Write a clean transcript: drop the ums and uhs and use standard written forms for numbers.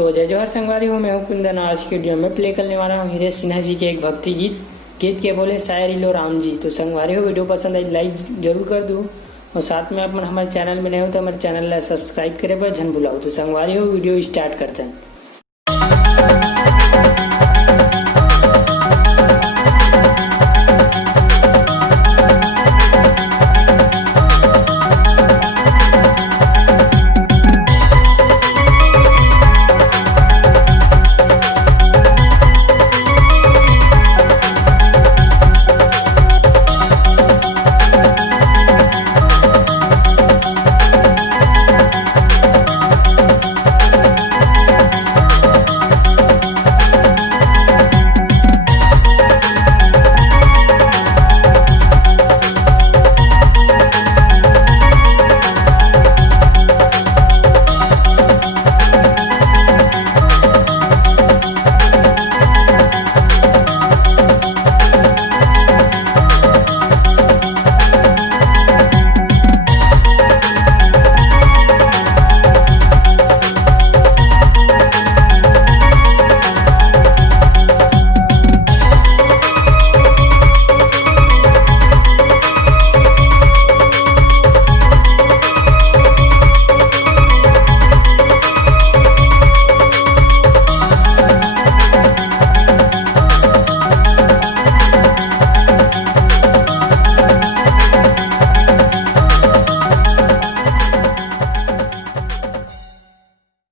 तो जय जोहर संगवारी हो, मैं हूँ कुंदन। आज के वीडियो में प्ले करने वाला हूँ हीरे सिन्हा जी के एक भक्ति गीत के बोले शायरी लो राम जी। तो संगवारी हो, वीडियो पसंद आई लाइक जरूर कर दो और साथ में अपन हमारे चैनल में नए हो तो हमारे चैनल ला सब्सक्राइब करे पर झन भुलाओ। तो संगवारी हो, वीडियो स्टार्ट करते हैं।